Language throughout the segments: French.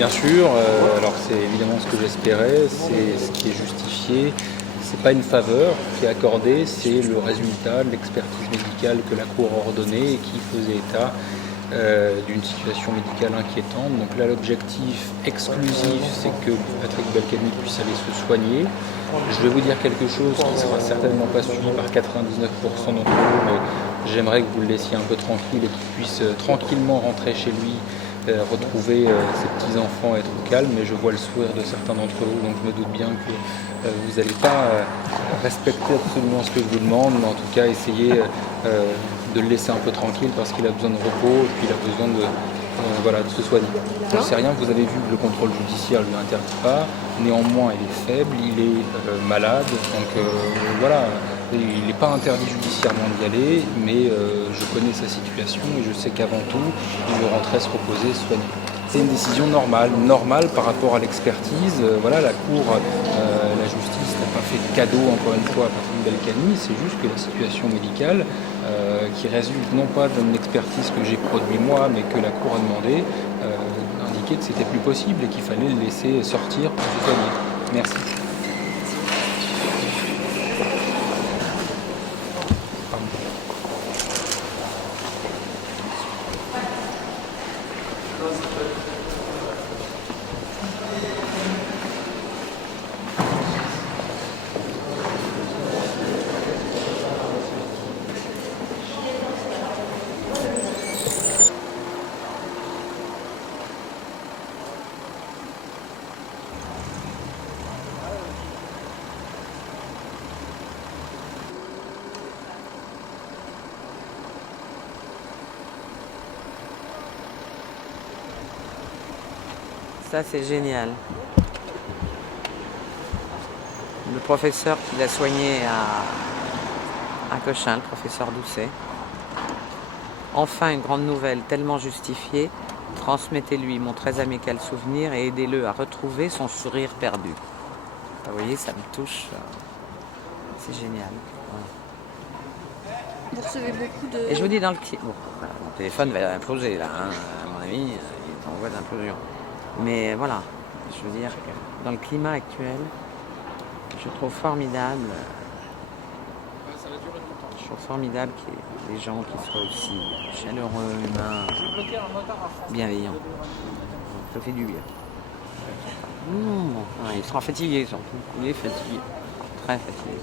Bien sûr, alors c'est évidemment ce que j'espérais, c'est ce qui est justifié. C'est pas une faveur qui est accordée, c'est le résultat de l'expertise médicale que la Cour a ordonnée et qui faisait état d'une situation médicale inquiétante. Donc là, l'objectif exclusif, c'est que Patrick Balkany puisse aller se soigner. Je vais vous dire quelque chose qui ne sera certainement pas suivi par 99% d'entre vous, mais j'aimerais que vous le laissiez un peu tranquille et qu'il puisse tranquillement rentrer chez lui, retrouver ses petits-enfants, être au calme. Mais je vois le sourire de certains d'entre vous, donc je me doute bien que vous n'allez pas respecter absolument ce que je vous demande, mais en tout cas essayer de le laisser un peu tranquille parce qu'il a besoin de repos et puis il a besoin de se soigner. Je sais rien, vous avez vu que le contrôle judiciaire ne lui interdit pas, néanmoins il est faible, il est malade, donc voilà, il n'est pas interdit judiciairement d'y aller, mais je connais sa situation et je sais qu'avant tout, il veut rentrer se reposer, se soigner. C'est une décision normale par rapport à l'expertise. Voilà, la Cour, la justice n'a pas fait de cadeau, encore une fois, à Patrick Balkany. C'est juste que la situation médicale, qui résulte non pas d'une expertise que j'ai produite moi, mais que la Cour a demandé, indiquait que c'était plus possible et qu'il fallait le laisser sortir pour se soigner. Merci. Ça, c'est génial. Le professeur qui l'a soigné à Cochin, le professeur Doucet. Enfin, une grande nouvelle tellement justifiée. Transmettez-lui mon très amical souvenir et aidez-le à retrouver son sourire perdu. Vous voyez, ça me touche. C'est génial. Ouais. Vous recevez beaucoup de... Et je vous dis dans le... Bon, voilà, mon téléphone va imploser là, hein. À mon avis, il est en voie d'implosion. Mais voilà, je veux dire que dans le climat actuel, je trouve formidable qu'il y ait des gens qui soient aussi chaleureux, humains, bienveillants. Ça fait du bien. Il sera fatigué surtout. Il est fatigué. Très fatigué.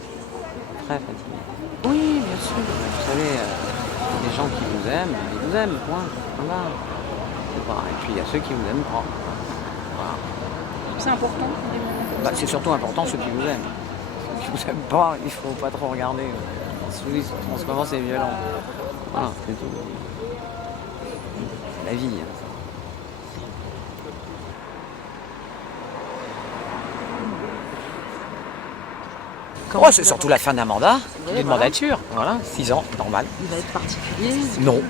Très fatigué. Oui, bien sûr. Vous savez, les gens qui vous aiment, ils vous aiment, point. Voilà. C'est pas. Et puis il y a ceux qui vous aiment pas. Voilà. C'est important des moments comme ça. C'est surtout important ceux qui vous aiment. Ceux qui vous aiment pas, il faut pas trop regarder. En ce moment, c'est violent. Voilà, c'est tout. C'est la vie. Oh, c'est surtout la fin d'un mandat, d'une mandature. Voilà, 6 ans, normal. Il va être particulier. Non.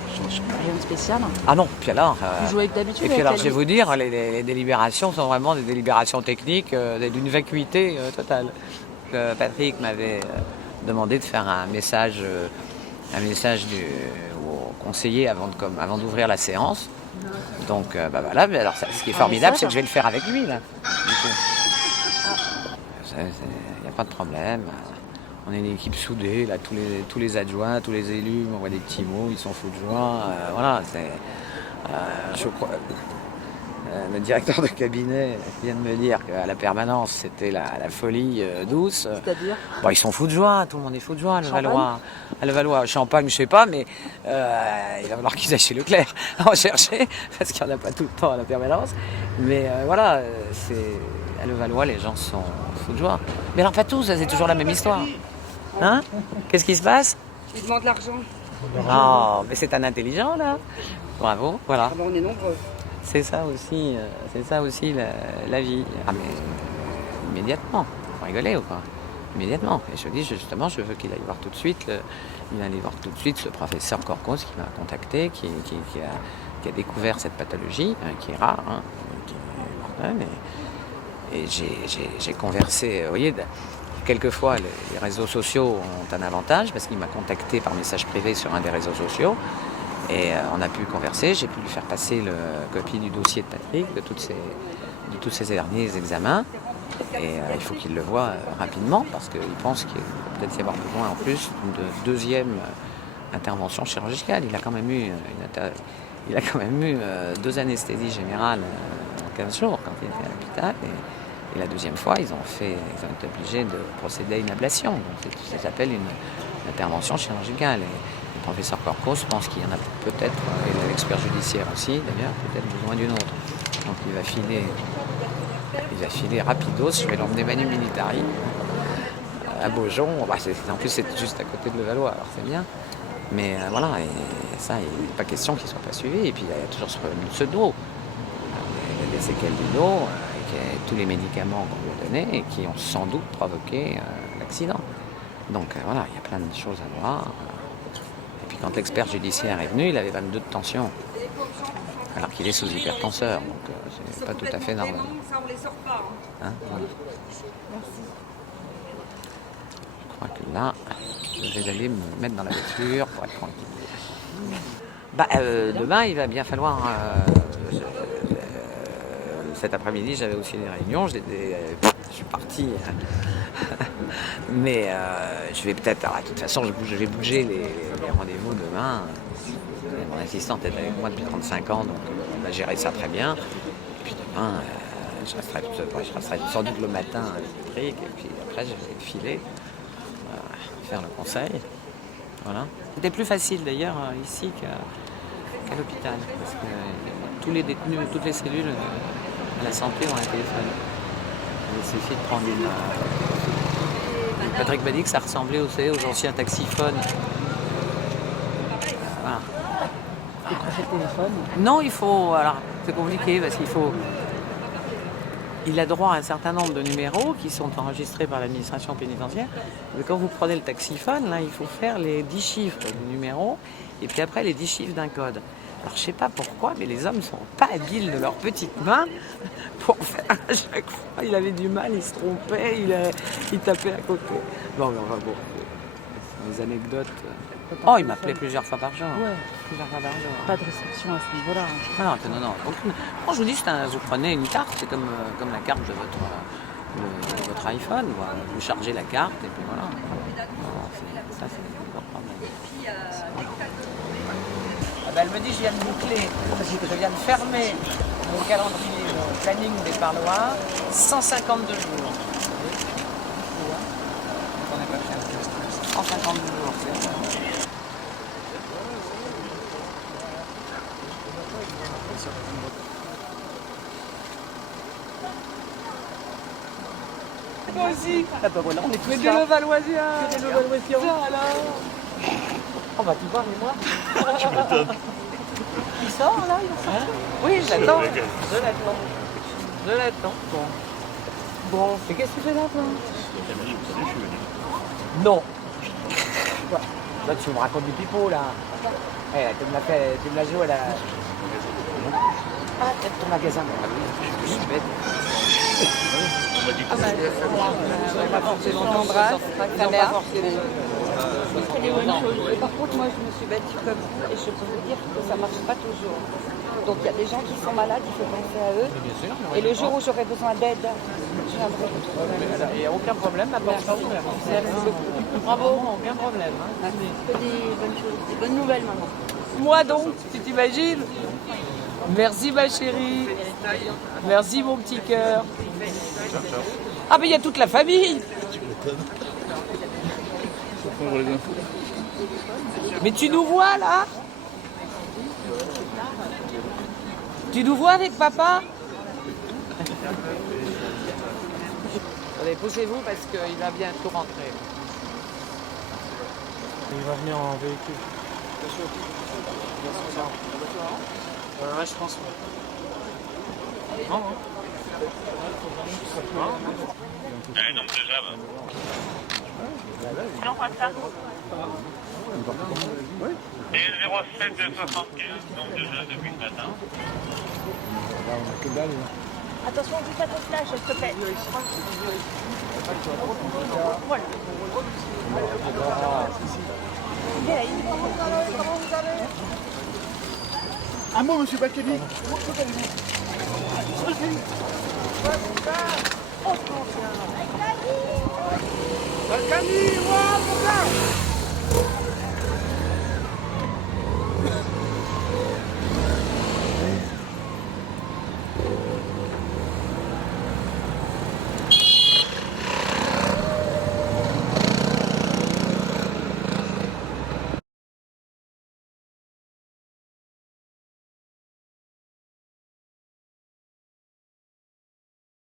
Rien de spécial. Ah non, puis alors... Vous jouez avec d'habitude. Et puis alors, je vais vous dire, les délibérations sont vraiment des délibérations techniques d'une vacuité totale. Patrick m'avait demandé de faire un message au conseiller avant d'ouvrir la séance. Donc, voilà, mais alors, ce qui est formidable, c'est que je vais le faire avec lui, là. Il n'y a pas de problème. On est une équipe soudée, là, tous les adjoints, tous les élus m'envoient des petits mots, ils sont fous de joie. Voilà, je crois. Le directeur de cabinet vient de me dire qu'à la permanence, c'était la folie douce. C'est-à-dire Bon, ils sont fous de joie, tout le monde est fou de joie à Levallois. À Levallois, Champagne, je sais pas, mais il va falloir qu'ils aillent chez Leclerc en chercher, parce qu'il n'y en a pas tout le temps à la permanence. Mais voilà, à Levallois, les gens sont fous de joie. Mais alors pas tous, c'est toujours la même histoire. Hein? Qu'est-ce qui se passe? Il demande de l'argent. Oh, mais c'est un intelligent, là. Bravo, voilà. Ah bon, on est nombreux. C'est ça aussi la vie. Ah mais immédiatement, vous rigolez ou quoi? Immédiatement. Et je dis justement, je veux qu'il aille voir tout de suite, il allait voir tout de suite ce professeur Corcos qui m'a contacté, qui a découvert cette pathologie, qui est rare, hein, qui est mortelle. Et j'ai conversé, vous voyez, quelquefois les réseaux sociaux ont un avantage parce qu'il m'a contacté par message privé sur un des réseaux sociaux. Et on a pu converser, j'ai pu lui faire passer la copie du dossier de Patrick, de tous ces derniers examens. Et il faut qu'il le voie rapidement parce qu'il pense qu'il va peut-être y avoir besoin en plus d'une deuxième intervention chirurgicale. Il a quand même eu, 2 anesthésies générales en 15 jours quand il était à l'hôpital. Et la deuxième fois, ils ont été obligés de procéder à une ablation. Donc, ça s'appelle une intervention chirurgicale. Et le professeur Corcos pense qu'il y en a peut-être, et l'expert judiciaire aussi d'ailleurs, peut-être besoin d'une autre. Donc il va filer rapidos. Je vais l'emmener Manu Militari à Beaujon. En plus, c'est juste à côté de Levallois, alors c'est bien. Mais voilà, et ça, il n'est pas question qu'il ne soit pas suivi. Et puis il y a toujours ce dos. Il y a des séquelles du dos, tous les médicaments qu'on lui a donnés et qui ont sans doute provoqué l'accident. Donc voilà, il y a plein de choses à voir. Et puis quand l'expert judiciaire est venu, il avait 22 de tension. Alors qu'il est sous hypertenseur, donc c'est pas tout à fait normal. Hein, voilà. Je crois que là, je vais aller me mettre dans la voiture pour être tranquille. Demain, il va bien falloir... cet après-midi, j'avais aussi des réunions, je suis parti. Mais je vais peut-être... De toute façon, je vais bouger les rendez-vous demain. Mon assistante est avec moi depuis 35 ans, donc on a géré ça très bien. Et puis demain, je resterai sans doute le matin avec Patrick, et puis après je vais filer, faire le conseil. Voilà. C'était plus facile d'ailleurs ici qu'à l'hôpital, parce que tous les détenus, toutes les cellules de la santé ont un téléphone. Il suffit de prendre une... Patrick m'a dit que ça ressemblait aux anciens taxiphones. Voilà. Le téléphone. Non, il faut... Alors, c'est compliqué parce il a droit à un certain nombre de numéros qui sont enregistrés par l'administration pénitentiaire. Mais quand vous prenez le taxiphone, là, il faut faire les 10 chiffres du numéro et puis après les 10 chiffres d'un code. Alors, je ne sais pas pourquoi, mais les hommes ne sont pas habiles de leurs petites mains pour faire à chaque fois. Il avait du mal, il se trompait, il tapait à côté. Bon, mais enfin bon, les anecdotes... Oh, il m'appelait plusieurs fois par jour. Ouais. Plusieurs fois par jour. Pas de réception à ce niveau-là. Non, aucune. Moi, je vous dis, vous prenez une carte, c'est comme la carte de votre iPhone. Vous chargez la carte et puis voilà. Ça, c'est pas de problème. Elle me dit, je viens de boucler, parce que je viens de fermer mon calendrier, mon planning des parloirs, 152 jours. 152 jours, c'est... Moi aussi. Ah bah voilà, on est tous là. Des Levalloisiens. Des Levalloisiens. Alors. Oh bah tu vois, mais moi. Tu m'étonnes. Il sort là, il va sortir. Oui, je l'attends. Je l'attends. Bon. Et qu'est-ce que tu fais là, toi? Non. Là, tu me racontes du pipeau, là. Tu me l'as joué, là. Ah, peut-être ton magasin. Je suis bête. On embrasse, ta mère. Par contre, moi, je me suis battue comme vous et je peux vous dire que ça ne marche pas toujours. Donc, il y a des gens qui sont malades, il faut penser à eux. Et le jour où j'aurai besoin d'aide, je viendrai vous trouver. Il n'y a aucun problème, ma porte est ouverte. Merci beaucoup. Bravo, aucun problème. Que des bonnes choses, des bonnes nouvelles, maman. Moi donc, tu t'imagines? Merci ma chérie. Merci mon petit cœur. Ah mais il y a toute la famille. Mais tu nous vois là? Tu nous vois avec papa? Allez, poussez-vous parce qu'il va bientôt rentrer. Il va venir en véhicule. Ouais, je pense. Non. Donc déjà, Non, pas ça. Et 07 75, donc déjà depuis ce matin. Attention, juste à ton flash, s'il te plaît. Voilà. Comment vous allez? Un mot, monsieur Balkany. Balkany, ouais, mon gars.